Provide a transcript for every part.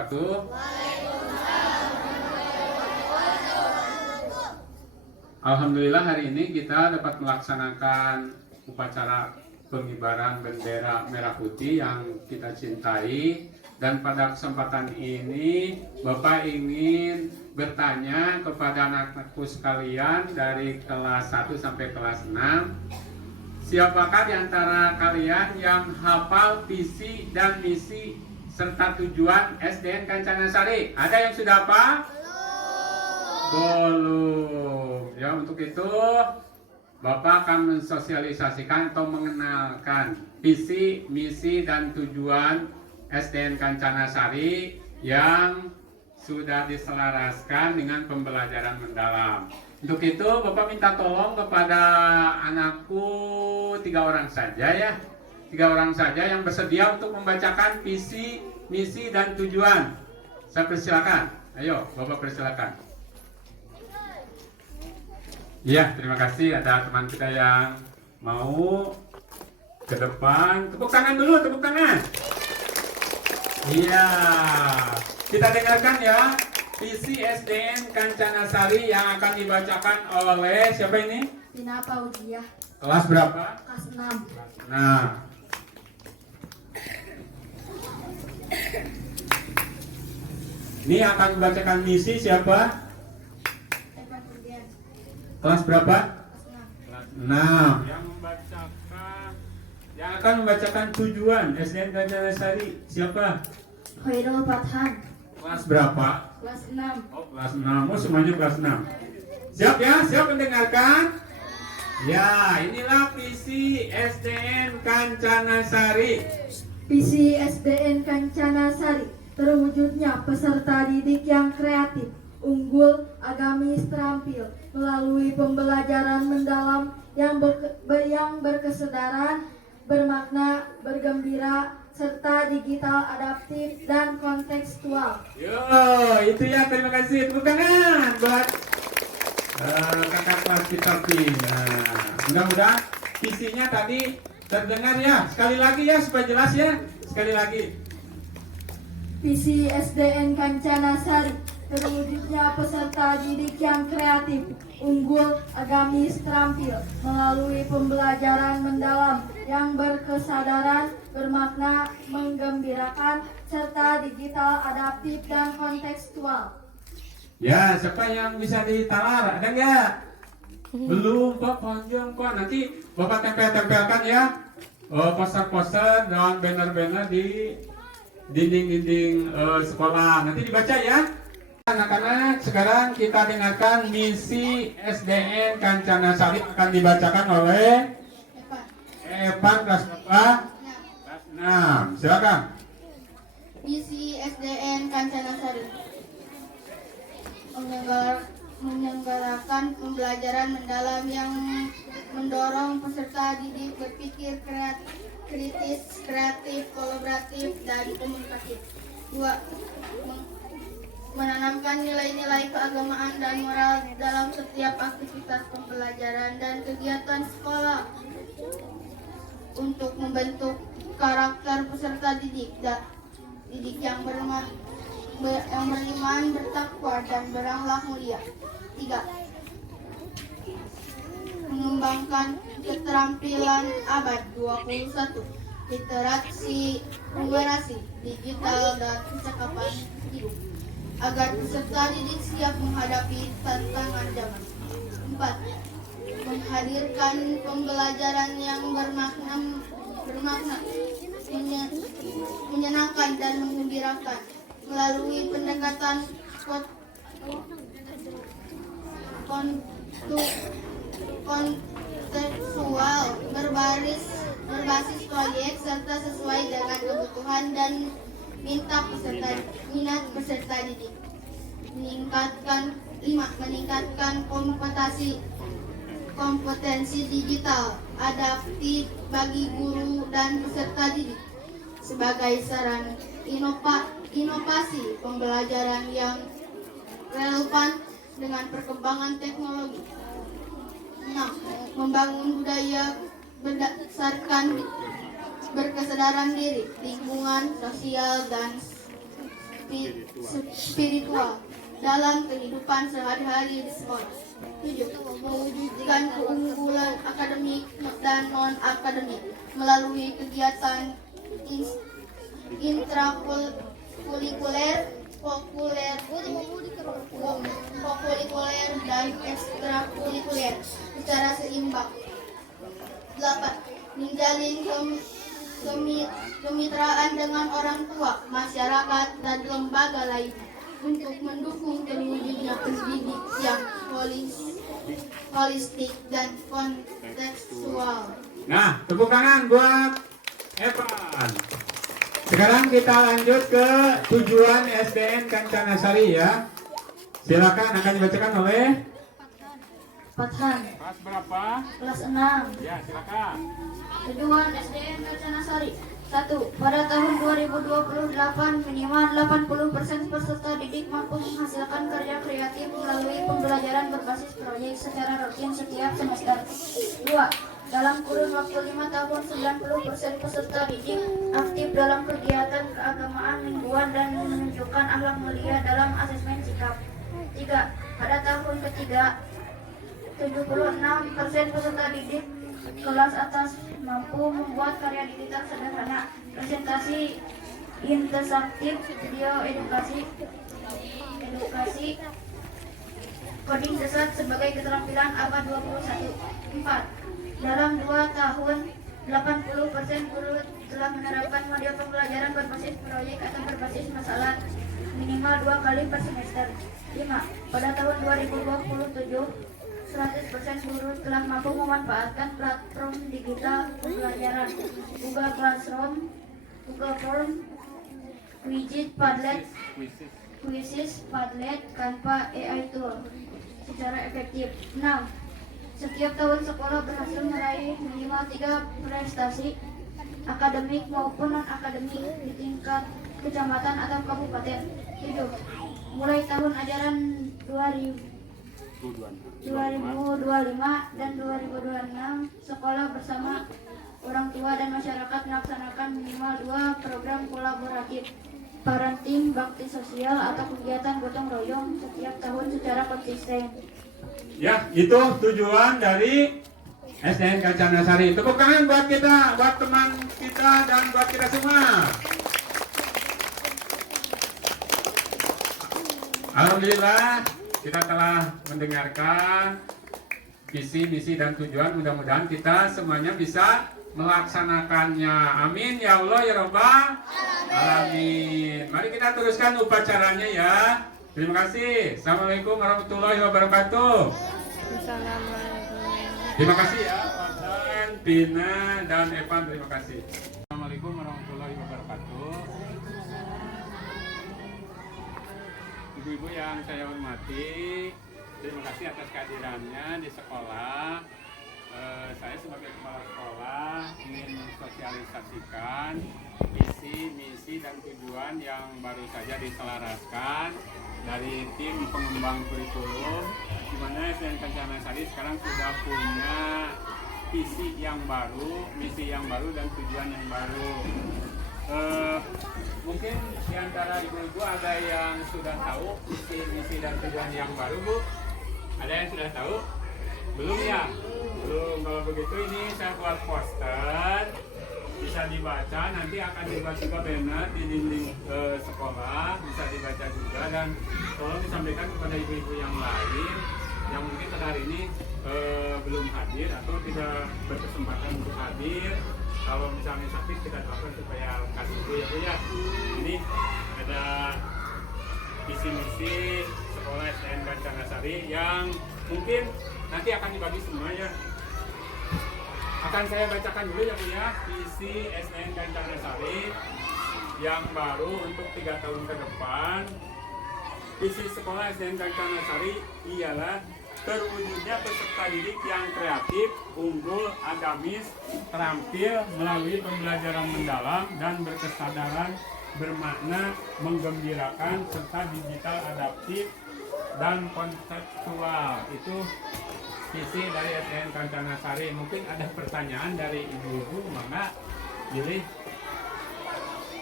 wabarakatuh. Alhamdulillah hari ini kita dapat melaksanakan upacara pengibaran bendera merah putih yang kita cintai. Dan pada kesempatan ini Bapak ingin bertanya kepada anak-anakku sekalian dari kelas 1 sampai kelas 6. Siapakah di antara kalian yang hafal visi dan misi serta tujuan SDN Kancanasari? Ada yang sudah apa? Belum. Ya, untuk itu Bapak akan mensosialisasikan atau mengenalkan visi, misi, dan tujuan SDN Kancanasari yang sudah diselaraskan dengan pembelajaran mendalam. Untuk itu Bapak minta tolong kepada anakku 3 orang saja ya. 3 orang saja yang bersedia untuk membacakan visi, misi, dan tujuan. Saya persilakan. Ayo, Bapak persilakan. Iya, terima kasih. Ada teman kita yang mau ke depan. Tepuk tangan dulu, tepuk tangan. Iya, kita dengarkan ya visi SDN Kancanasari yang akan dibacakan oleh siapa ini? Tina Paujiah. Kelas berapa? Kelas 6. Nah, ini akan membacakan misi siapa? Evan Kurdian. Kelas berapa? Kelas 6. Kelas 6. Yang akan membacakan tujuan SDN Kancanasari siapa? Khairul Fathan. Kelas berapa? Kelas 6. Oh, kelas 6. Oh, semuanya kelas 6. Siap ya? Siap mendengarkan? Ya, inilah visi SDN Kancanasari. Visi SDN Kancanasari terwujudnya peserta didik yang kreatif, unggul, agamis, terampil melalui pembelajaran mendalam yang berkesedaran, bermakna, bergembira, serta digital adaptif dan kontekstual. Yo, itu ya, terima kasih. Tepuk tangan buat kakak kelas kita. Nah, mudah-mudahan visinya tadi terdengar ya. Sekali lagi ya supaya jelas ya. Sekali lagi. Visi SDN Kancanasari terwujudnya peserta didik yang kreatif, unggul, agamis, terampil melalui pembelajaran mendalam yang berkesadaran, bermakna, menggembirakan, serta digital adaptif dan kontekstual. Ya, siapa yang bisa ditalar? Ada nggak? Belum, Pak, panjang Pak. Nanti Bapak tempel-tempelkan ya poster-poster dan banner-banner di dinding-dinding sekolah. Nanti dibaca ya. Anak-anak, sekarang kita dengarkan misi SDN Kancanasari akan dibacakan oleh Evan kelas berapa? Kelas 6. Silakan. Misi SDN Kancanasari menyelenggarakan pembelajaran mendalam yang mendorong peserta didik berpikir kritis, kreatif, kolaboratif, dan komunikatif. 2. Menanamkan nilai-nilai keagamaan dan moral dalam setiap aktivitas pembelajaran dan kegiatan sekolah untuk membentuk karakter peserta didik yang beriman, bertakwa, dan berakhlak mulia. 3. Mengembangkan keterampilan abad 21, literasi, numerasi, digital, dan kecakapan hidup agar peserta didik siap menghadapi tantangan zaman. 4. Menghadirkan pembelajaran yang bermakna, menyenangkan dan menggembirakan melalui pendekatan kontekstual, berbasis proyek serta sesuai dengan kebutuhan dan minat peserta didik. Meningkatkan kompetensi digital adaptif bagi guru dan peserta didik sebagai saran inovasi pembelajaran yang relevan dengan perkembangan teknologi. 6. Membangun budaya berdasarkan berkesadaran diri, lingkungan, sosial, dan spiritual dalam kehidupan sehari-hari di sekolah. 7. Mewujudkan keunggulan akademik dan non-akademik melalui kegiatan intrakurikuler, kokurikuler, dan ekstrakurikuler secara seimbang. 8. Menjalin kemitraan dengan orang tua, masyarakat, dan lembaga lain untuk mendukung terwujudnya pendidik yang holistik dan kontekstual. Nah, tepuk tangan buat Evan. Sekarang kita lanjut ke tujuan SDN Kancanasari ya. Silakan akan dibacakan oleh Fathan. kelas berapa? Kelas 6. Ya, silakan. Tujuan SDN Kancanasari. 1. Pada tahun 2028 minimal 80% peserta didik mampu menghasilkan karya kreatif melalui pembelajaran berbasis proyek secara rutin setiap semester. 2. Dalam kurun waktu 5 tahun 90% peserta didik aktif dalam kegiatan keagamaan mingguan dan menunjukkan akhlak mulia dalam asesmen sikap. 3. Pada tahun ketiga 76% peserta didik kelas atas mampu membuat karya digital sederhana, presentasi interaktif, video edukasi, coding sesat sebagai keterampilan abad 21. 4. Dalam 2 tahun 80% guru telah menerapkan model pembelajaran berbasis proyek atau berbasis masalah minimal 2 kali per semester. 5. Pada tahun 2027 100% guru telah mampu memanfaatkan platform digital pembelajaran Google Classroom, Google Form, Widget, Padlet, Quizzes, Padlet, Canva, AI Tool secara efektif. 6. Setiap tahun sekolah berhasil meraih minimal 3 prestasi akademik maupun non-akademik di tingkat kecamatan atau kabupaten. 7. Mulai tahun ajaran 2025 dan 2026, sekolah bersama orang tua dan masyarakat melaksanakan minimal 2 program kolaboratif parenting, bakti sosial, atau kegiatan gotong royong setiap tahun secara konsisten. Ya, itu tujuan dari SDN Kancanasari. Tepuk tangan buat kita, buat teman kita, dan buat kita semua. Alhamdulillah, kita telah mendengarkan visi, misi, dan tujuan. Mudah-mudahan kita semuanya bisa melaksanakannya. Amin ya Allah ya Rabbal Alamin. Mari kita teruskan upacaranya ya. Terima kasih. Assalamualaikum warahmatullahi wabarakatuh. Terima kasih ya Fardan, Pina, dan Evan. Terima kasih. Assalamualaikum warahmatullahi wabarakatuh. Ibu-ibu yang saya hormati, terima kasih atas kehadirannya di sekolah. Saya sebagai kepala sekolah ingin mensosialisasikan visi, misi, dan tujuan yang baru saja diselaraskan dari tim pengembang kurikulum, di mana SDN Kancanasari sekarang sudah punya visi yang baru, misi yang baru, dan tujuan yang baru. Mungkin di antara ibu-ibu ada yang sudah tahu visi, misi, dan tujuan yang baru, Bu? Ada yang sudah tahu? Belum ya? Belum. Kalau begitu ini saya buat poster, bisa dibaca, nanti akan dibuat juga banner di dinding sekolah, bisa dibaca juga, dan tolong disampaikan kepada ibu-ibu yang lain yang mungkin pada hari ini belum hadir atau tidak berkesempatan untuk hadir. Kalau misalnya sakit, kita doakan supaya kasih ibu ya Bu ya. Ini ada visi misi sekolah SDN Kancanasari yang mungkin nanti akan dibagi semua ya. Akan saya bacakan dulu ya Bu ya, visi SDN Kancanasari yang baru untuk 3 tahun ke depan. Visi sekolah SDN Kancanasari ialah terwujudnya peserta didik yang kreatif, unggul, agamis, terampil melalui pembelajaran mendalam dan berkesadaran bermakna, menggembirakan, serta digital adaptif dan kontekstual. Itu visi dari SDN Kancanasari. Mungkin ada pertanyaan dari ibu-ibu, maka pilih.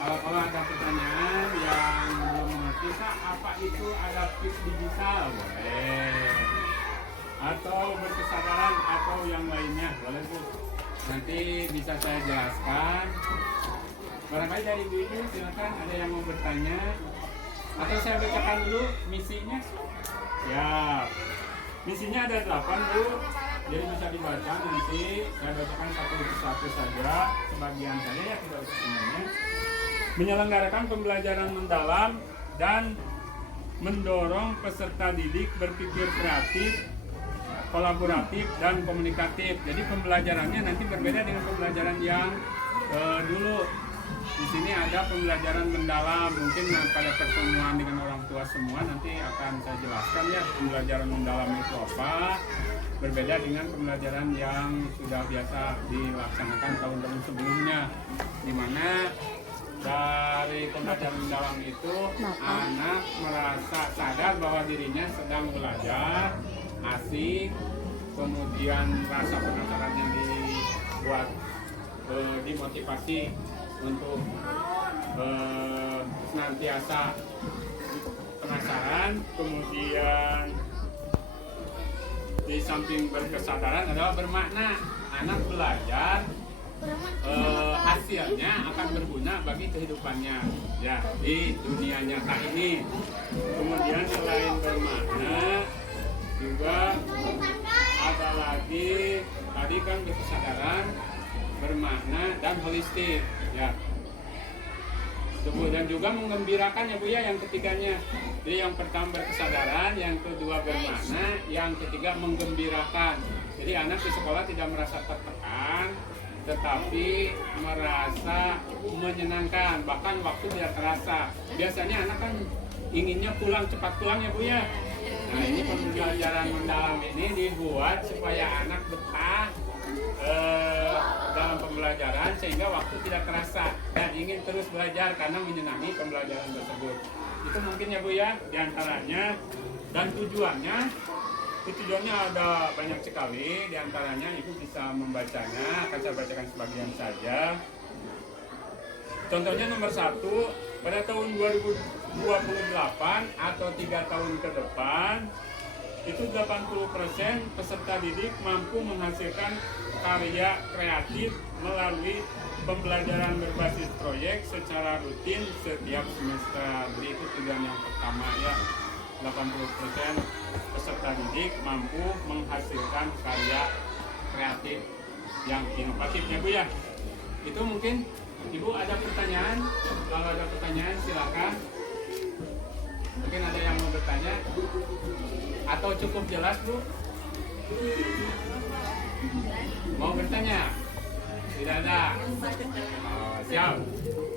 Kalau ada pertanyaan yang belum mengerti, Kak, apa itu adaptif digital? Boleh. Atau berkesadaran atau yang lainnya, boleh Bu. Nanti bisa saya jelaskan. Barangkali dari Ibu silakan ada yang mau bertanya. Atau saya bacakan dulu misinya. Ya, misinya ada 8 Bu. Jadi bisa dibaca nanti. Saya bacakan satu persatu saja, sebagian saja ya, tidak usah semuanya. Menyelenggarakan pembelajaran mendalam dan mendorong peserta didik berpikir kreatif, kolaboratif, dan komunikatif. Jadi pembelajarannya nanti berbeda dengan pembelajaran yang dulu. Di sini ada pembelajaran mendalam, mungkin pada pertemuan dengan orang tua semua nanti akan saya jelaskan ya pembelajaran mendalam itu apa. Berbeda dengan pembelajaran yang sudah biasa dilaksanakan tahun-tahun sebelumnya, di mana dari pembelajaran mendalam itu anak merasa sadar bahwa dirinya sedang belajar, asik, kemudian rasa penasaran yang dibuat dimotivasi untuk senantiasa penasaran, kemudian di samping berkesadaran adalah bermakna. Anak belajar hasilnya akan berguna bagi kehidupannya ya di dunia nyata ini. Kemudian selain bermakna juga ada lagi tadi kan berkesadaran, bermakna, dan holistik ya. Kemudian juga menggembirakan ya Bu ya yang ketiganya. Jadi yang pertama berkesadaran, yang kedua bermakna, yang ketiga menggembirakan. Jadi anak di sekolah tidak merasa tertekan, tetapi merasa menyenangkan, bahkan waktu tidak terasa. Biasanya anak kan inginnya pulang, cepat pulang ya Bu ya. Nah ini pembelajaran mendalam ini dibuat supaya anak betah dalam pembelajaran sehingga waktu tidak terasa dan ingin terus belajar karena menyenangi pembelajaran tersebut. Itu mungkin ya Bu ya diantaranya. Dan tujuannya ada banyak sekali, diantaranya Ibu bisa membacanya, akan saya bacakan sebagian saja. Contohnya nomor 1, pada tahun 2028 atau 3 tahun ke depan itu 80% peserta didik mampu menghasilkan karya kreatif melalui pembelajaran berbasis proyek secara rutin setiap semester. Jadi itu tujuan yang pertama ya, 80% peserta didik mampu menghasilkan karya kreatif yang inovatif ya Bu ya. Itu mungkin Ibu ada pertanyaan? Kalau ada pertanyaan silakan. Mungkin ada yang mau bertanya? Atau cukup jelas Bu? Mau bertanya? Tidak ada? Oh, siap.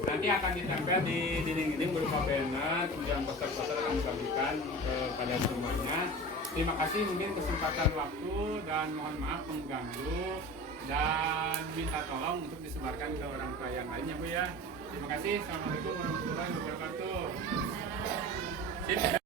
Nanti akan ditempel di dinding-dinding berupa banner, kemudian poster-poster akan dibagikan kepada semuanya. Terima kasih mungkin kesempatan waktu dan mohon maaf mengganggu dan minta tolong untuk disebarkan ke orang tua yang lainnya Bu ya. Terima kasih. Assalamualaikum warahmatullahi wabarakatuh. Sip.